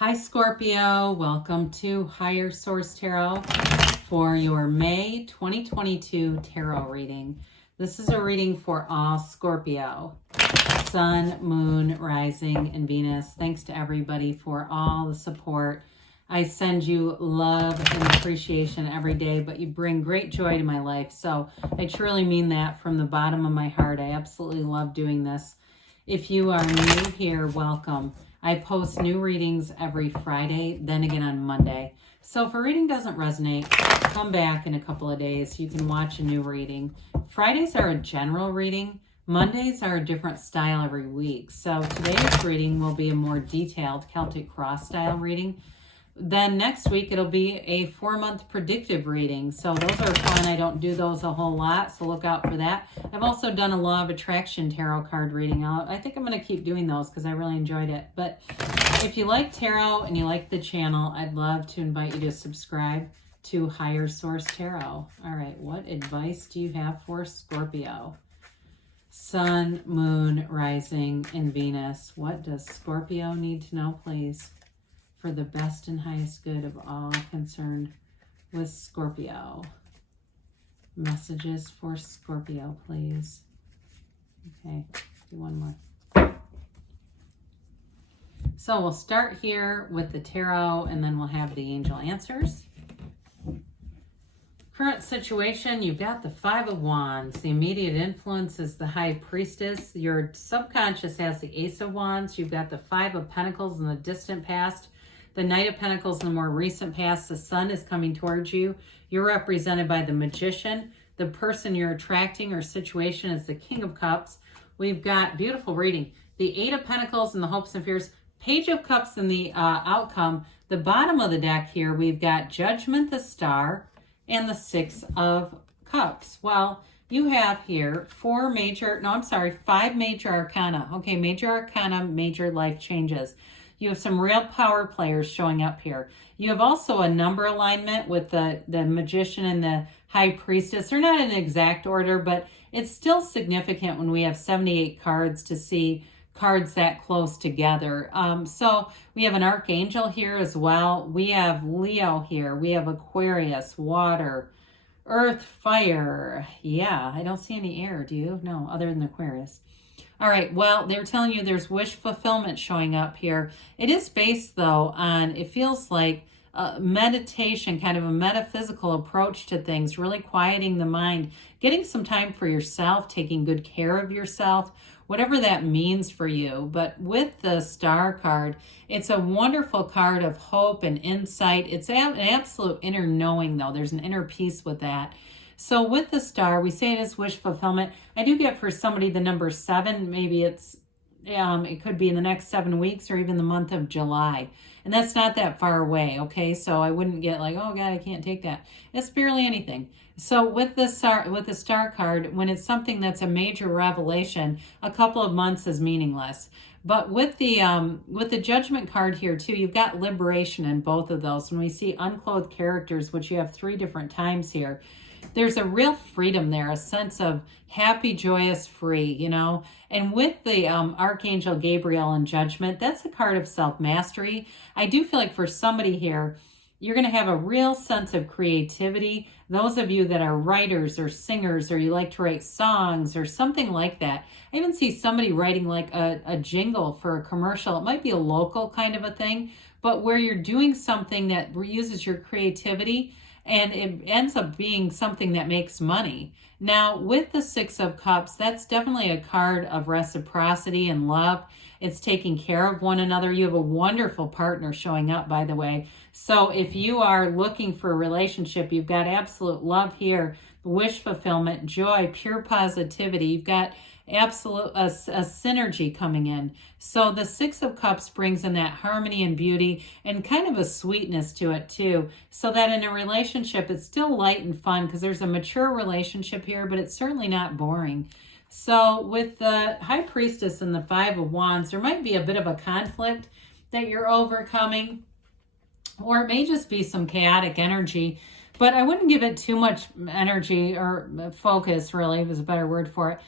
Hi Scorpio, welcome to Higher Source Tarot for your May 2022 tarot reading. This is a reading for all Scorpio, Sun, Moon, Rising, and Venus. Thanks to everybody for all the support. I send you love and appreciation every day, but you bring great joy to my life. So I truly mean that from the bottom of my heart. I absolutely love doing this. If you are new here, welcome. I post new readings every Friday, then again on Monday. So if a reading doesn't resonate, come back in a couple of days. You can watch a new reading. Fridays are a general reading. Mondays are a different style every week. So today's reading will be a more detailed Celtic Cross style reading. Then next week, it'll be a 4-month predictive reading. So those are fun. I don't do those a whole lot, so look out for that. I've also done a Law of Attraction tarot card reading. I think I'm going to keep doing those because I really enjoyed it. But if you like tarot and you like the channel, I'd love to invite you to subscribe to Higher Source Tarot. All right, what advice do you have for Scorpio? Sun, Moon, Rising, and Venus. What does Scorpio need to know, please? For the best and highest good of all concerned with Scorpio. Messages for Scorpio, please. Okay, do one more. So we'll start here with the tarot and then we'll have the angel answers. Current situation, you've got the Five of Wands. The immediate influence is the High Priestess. Your subconscious has the Ace of Wands. You've got the Five of Pentacles in the distant past. The Knight of Pentacles in the more recent past. The Sun is coming towards you. You're represented by the Magician. The person you're attracting or situation is the King of Cups. We've got beautiful reading. The Eight of Pentacles and the hopes and fears. Page of Cups and the outcome. The bottom of the deck here, we've got Judgment, the Star, and the Six of Cups. Well, you have here five major arcana. Okay, major arcana, major life changes. You have some real power players showing up here. You have also a number alignment with the Magician and the High Priestess. They're not in exact order, but it's still significant when we have 78 cards to see cards that close together. So we have an Archangel here as well. We have Leo here. We have Aquarius, water, earth, fire. Yeah, I don't see any air, do you? No, other than Aquarius. All right, well, they're telling you there's wish fulfillment showing up here. It is based, though, on, it feels like meditation, kind of a metaphysical approach to things, really quieting the mind, getting some time for yourself, taking good care of yourself, whatever that means for you. But with the Star card, it's a wonderful card of hope and insight. It's an absolute inner knowing, though. There's an inner peace with that. So with the Star, we say it is wish fulfillment. I do get for somebody the number 7. Maybe it could be in the next 7 weeks or even the month of July. And that's not that far away, okay? So I wouldn't get like, oh God, I can't take that. It's barely anything. So with the Star card, when it's something that's a major revelation, a couple of months is meaningless. But with the Judgment card here too, you've got liberation in both of those. When we see unclothed characters, which you have 3 different times here, there's a real freedom there, a sense of happy, joyous, free, you know. And with the Archangel Gabriel and Judgment, that's a card of self-mastery. I do feel like for somebody here, you're going to have a real sense of creativity. Those of you that are writers or singers, or you like to write songs or something like that. I even see somebody writing like a jingle for a commercial. It might be a local kind of a thing, but where you're doing something that uses your creativity, and it ends up being something that makes money. Now, with the Six of Cups, that's definitely a card of reciprocity and love. It's taking care of one another. You have a wonderful partner showing up, by the way. So if you are looking for a relationship, you've got absolute love here, wish fulfillment, joy, pure positivity. You've got absolute a synergy coming in. So the Six of Cups brings in that harmony and beauty and kind of a sweetness to it too, so that in a relationship it's still light and fun, because there's a mature relationship here, but it's certainly not boring. So with the High Priestess and the Five of Wands, there might be a bit of a conflict that you're overcoming, or it may just be some chaotic energy, but I wouldn't give it too much energy or focus, really, was a better word for it.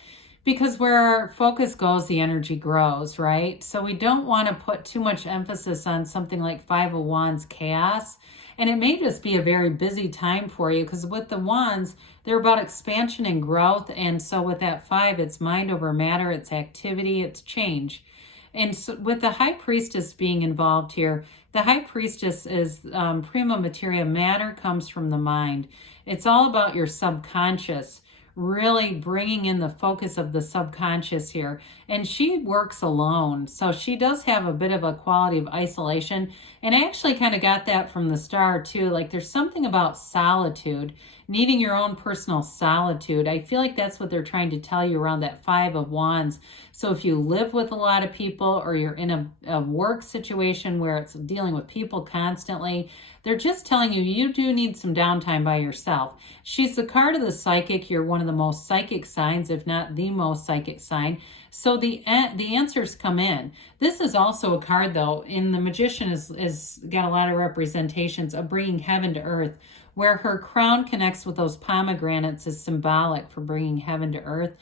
Because where our focus goes, the energy grows, right? So we don't want to put too much emphasis on something like Five of Wands chaos. And it may just be a very busy time for you, because with the wands, they're about expansion and growth. And so with that five, it's mind over matter, it's activity, it's change. And so with the high priestess being involved here, the high priestess is prima materia. Matter comes from the mind. It's all about your subconscious, really bringing in the focus of the subconscious here. And she works alone, so she does have a bit of a quality of isolation. And I actually kind of got that from the star too. Like, there's something about solitude, needing your own personal solitude. I feel like that's what they're trying to tell you around that Five of Wands. So if you live with a lot of people, or you're in a work situation where it's dealing with people constantly, they're just telling you, you do need some downtime by yourself. She's the card of the psychic. You're one of the most psychic signs, if not the most psychic sign. So the answers come in. This is also a card, though, and the magician is got a lot of representations of bringing heaven to earth, where her crown connects with those pomegranates is symbolic for bringing heaven to earth.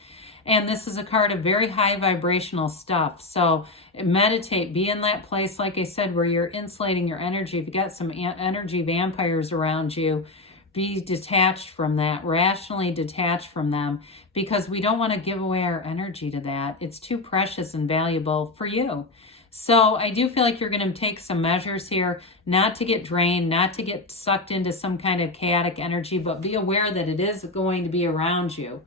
And this is a card of very high vibrational stuff. So meditate, be in that place, like I said, where you're insulating your energy. If you got some energy vampires around you, be detached from that, rationally detached from them, because we don't want to give away our energy to that. It's too precious and valuable for you. So I do feel like you're going to take some measures here, not to get drained, not to get sucked into some kind of chaotic energy, but be aware that it is going to be around you.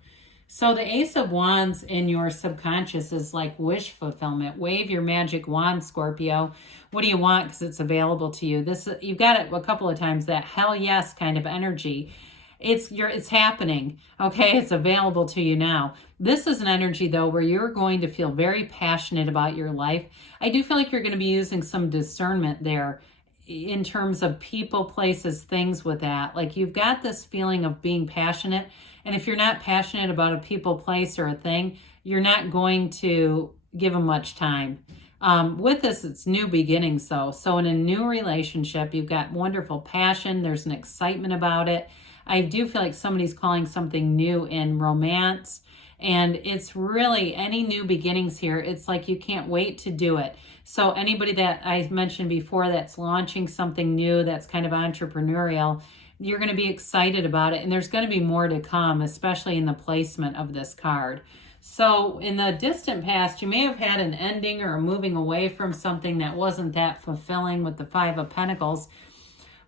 So the Ace of Wands in your subconscious is like wish fulfillment. Wave your magic wand, Scorpio. What do you want? Because it's available to you. This, you've got it a couple of times, that hell yes kind of energy. It's happening. Okay, it's available to you now. This is an energy, though, where you're going to feel very passionate about your life. I do feel like you're going to be using some discernment there in terms of people, places, things with that. Like, you've got this feeling of being passionate. And if you're not passionate about a people, place, or a thing, you're not going to give them much time. With this, it's new beginnings, though. So in a new relationship, you've got wonderful passion. There's an excitement about it. I do feel like somebody's calling something new in romance. And it's really any new beginnings here. It's like you can't wait to do it. So anybody that I mentioned before that's launching something new that's kind of entrepreneurial, you're going to be excited about it. And there's going to be more to come, especially in the placement of this card. So in the distant past, you may have had an ending or a moving away from something that wasn't that fulfilling with the Five of Pentacles.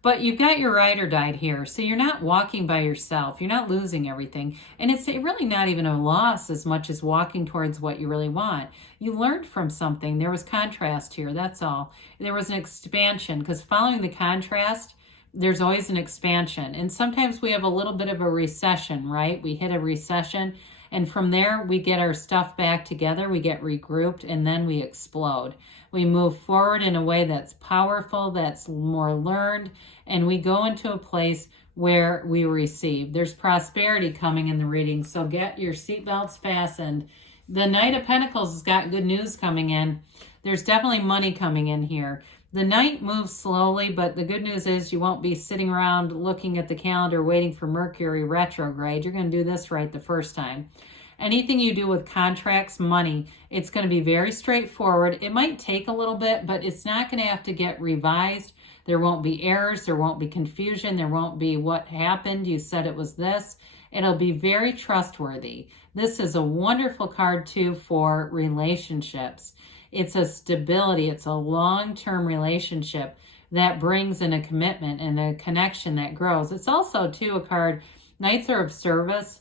But you've got your ride or die here. So you're not walking by yourself. You're not losing everything. And it's really not even a loss as much as walking towards what you really want. You learned from something. There was contrast here. That's all. There was an expansion, because following the contrast, there's always an expansion. And sometimes we have a little bit of a recession, right? We hit a recession, and from there we get our stuff back together, we get regrouped, and then we explode. We move forward in a way that's powerful, that's more learned, and we go into a place where we receive. There's prosperity coming in the reading, so get your seatbelts fastened. The Knight of Pentacles has got good news coming in. There's definitely money coming in here. The Knight moves slowly, but the good news is you won't be sitting around looking at the calendar waiting for Mercury retrograde. You're going to do this right the first time. Anything you do with contracts, money, it's going to be very straightforward. It might take a little bit, but it's not going to have to get revised. There won't be errors. There won't be confusion. There won't be what happened. You said it was this. It'll be very trustworthy. This is a wonderful card, too, for relationships. It's a stability. It's a long-term relationship that brings in a commitment and a connection that grows. It's also, too, a card, Knights are of service.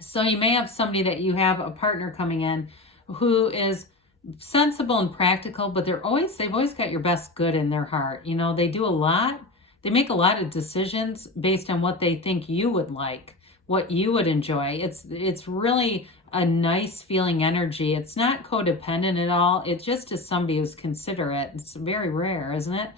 So you may have somebody that you have a partner coming in who is sensible and practical, but they've always got your best good in their heart. You know, they do a lot. They make a lot of decisions based on what they think you would like, what you would enjoy. It's really a nice feeling energy. It's not codependent at all. It just is somebody who's considerate. It's very rare, isn't it?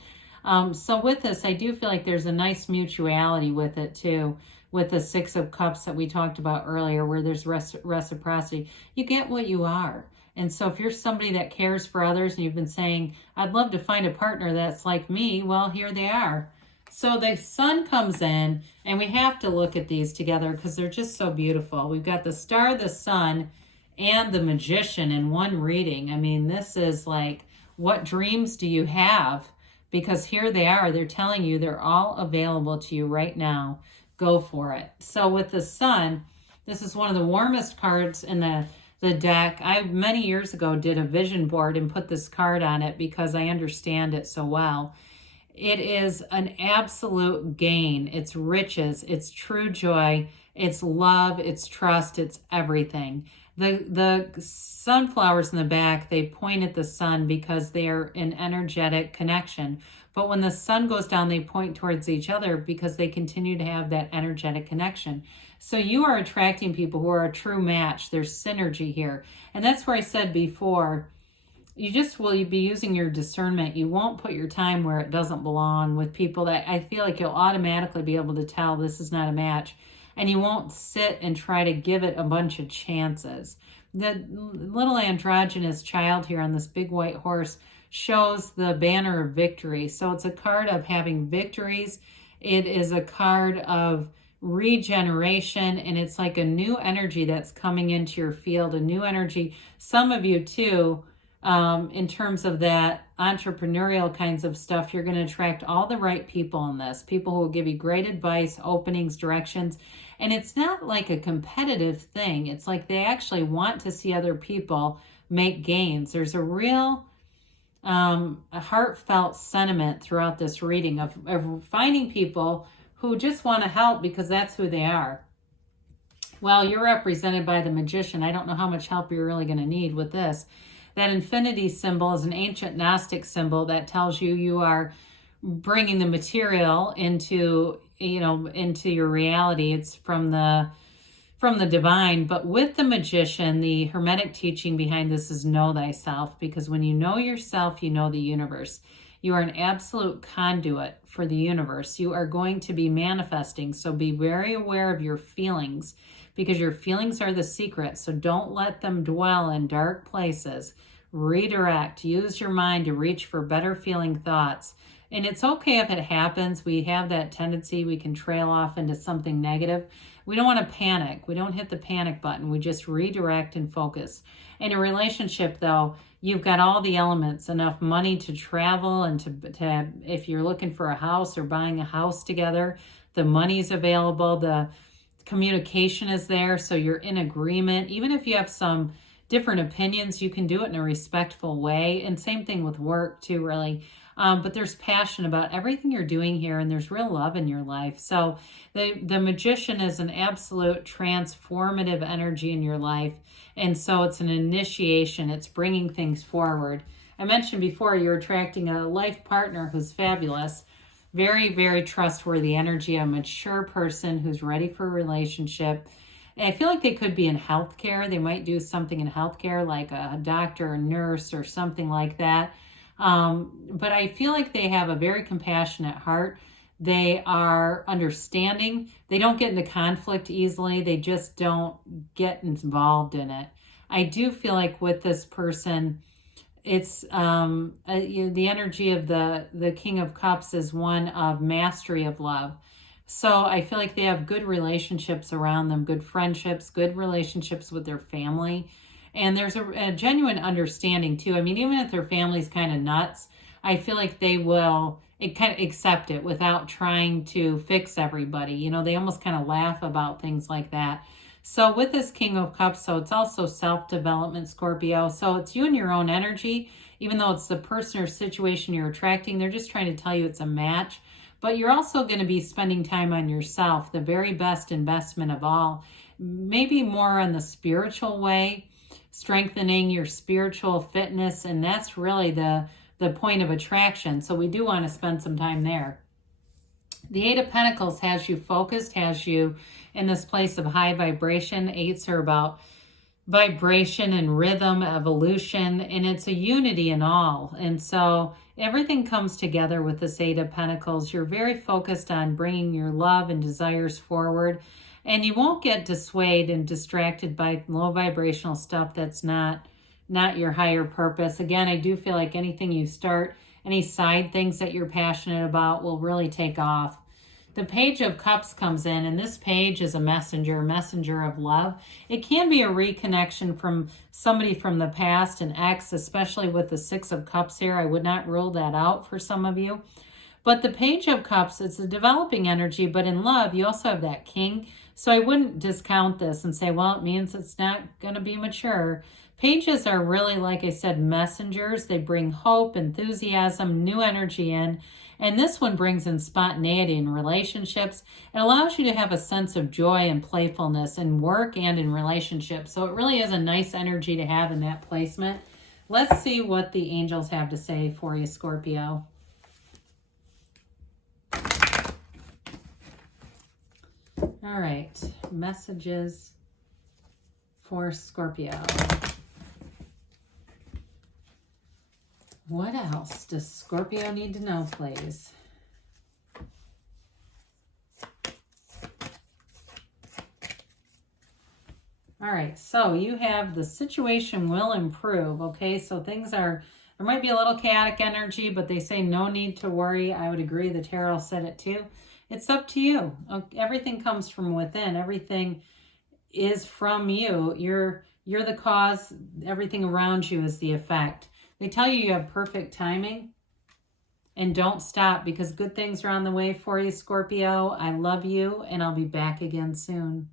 So with this, I do feel like there's a nice mutuality with it too, with the Six of Cups that we talked about earlier, where there's reciprocity. You get what you are. And so if you're somebody that cares for others and you've been saying, I'd love to find a partner that's like me, well, here they are. So the sun comes in, and we have to look at these together because they're just so beautiful. We've got the star, the sun, and the Magician in one reading. I mean, this is like, what dreams do you have? Because here they are. They're telling you they're all available to you right now. Go for it. So with the Sun, this is one of the warmest cards in the deck. I, many years ago, did a vision board and put this card on it because I understand it so well. It is an absolute gain. It's riches. It's true joy. It's love. It's trust. It's everything. The sunflowers in the back, they point at the sun because they are in energetic connection. But when the sun goes down, they point towards each other because they continue to have that energetic connection. So you are attracting people who are a true match. There's synergy here. And that's where I said before, you just will be using your discernment. You won't put your time where it doesn't belong with people that I feel like you'll automatically be able to tell this is not a match. And you won't sit and try to give it a bunch of chances. The little androgynous child here on this big white horse shows the banner of victory. So it's a card of having victories. It is a card of regeneration, and it's like a new energy that's coming into your field, a new energy. Some of you too, in terms of that entrepreneurial kinds of stuff, you're going to attract all the right people in this. People who will give you great advice, openings, directions. And it's not like a competitive thing. It's like they actually want to see other people make gains. There's a real a heartfelt sentiment throughout this reading of finding people who just want to help because that's who they are. Well, you're represented by the Magician. I don't know how much help you're really going to need with this. That infinity symbol is an ancient Gnostic symbol that tells you you are bringing the material into, into your reality. It's from the divine. But with the Magician, the Hermetic teaching behind this is know thyself, because when you know yourself, you know the universe. You are an absolute conduit for the universe. You are going to be manifesting. So be very aware of your feelings, because your feelings are the secret. So don't let them dwell in dark places. Redirect. Use your mind to reach for better feeling thoughts. And it's okay if it happens. We have that tendency. We can trail off into something negative. We don't want to panic. We don't hit the panic button. We just redirect and focus. In a relationship, though, you've got all the elements, enough money to travel and to if you're looking for a house or buying a house together, the money's available, the communication is there, so you're in agreement. Even if you have some different opinions, you can do it in a respectful way. And same thing with work too, really. But there's passion about everything you're doing here, and there's real love in your life. So the Magician is an absolute transformative energy in your life. And so it's an initiation. It's bringing things forward. I mentioned before, you're attracting a life partner who's fabulous. Very, very trustworthy energy, a mature person who's ready for a relationship. And I feel like they could be in healthcare. They might do something in healthcare, like a doctor, a nurse, or something like that. But I feel like they have a very compassionate heart. They are understanding. They don't get into conflict easily. They just don't get involved in it. I do feel like with this person, it's the energy of the King of Cups is one of mastery of love. So I feel like they have good relationships around them, good friendships, good relationships with their family. And there's a genuine understanding too. I mean, even if their family's kind of nuts, I feel like they will kind of accept it without trying to fix everybody. They almost kind of laugh about things like that. So with this King of Cups, so it's also self-development, Scorpio. So it's you and your own energy, even though it's the person or situation you're attracting. They're just trying to tell you it's a match. But you're also going to be spending time on yourself, the very best investment of all. Maybe more on the spiritual way, strengthening your spiritual fitness. And that's really the point of attraction. So we do want to spend some time there. The Eight of Pentacles has you focused, has you in this place of high vibration. Eights are about vibration and rhythm, evolution, and it's a unity in all. And so everything comes together with this Eight of Pentacles. You're very focused on bringing your love and desires forward, and you won't get dissuaded and distracted by low vibrational stuff that's not your higher purpose. Again, I do feel like anything you start, any side things that you're passionate about will really take off. The Page of Cups comes in, and this page is a messenger of love. It can be a reconnection from somebody from the past, an ex, especially with the Six of Cups here. I would not rule that out for some of you. But the Page of Cups, it's a developing energy, but in love, you also have that King. So I wouldn't discount this and say, well, it means it's not going to be mature. Pages are really, like I said, messengers. They bring hope, enthusiasm, new energy in. And this one brings in spontaneity in relationships. It allows you to have a sense of joy and playfulness in work and in relationships. So it really is a nice energy to have in that placement. Let's see what the angels have to say for you, Scorpio. All right, messages for Scorpio. What else does Scorpio need to know, please? All right, so you have the situation will improve, okay? So things are, there might be a little chaotic energy, but they say no need to worry. I would agree. The tarot said it too. It's up to you. Everything comes from within. Everything is from you. You're the cause. Everything around you is the effect. They tell you you have perfect timing, and don't stop because good things are on the way for you, Scorpio. I love you, and I'll be back again soon.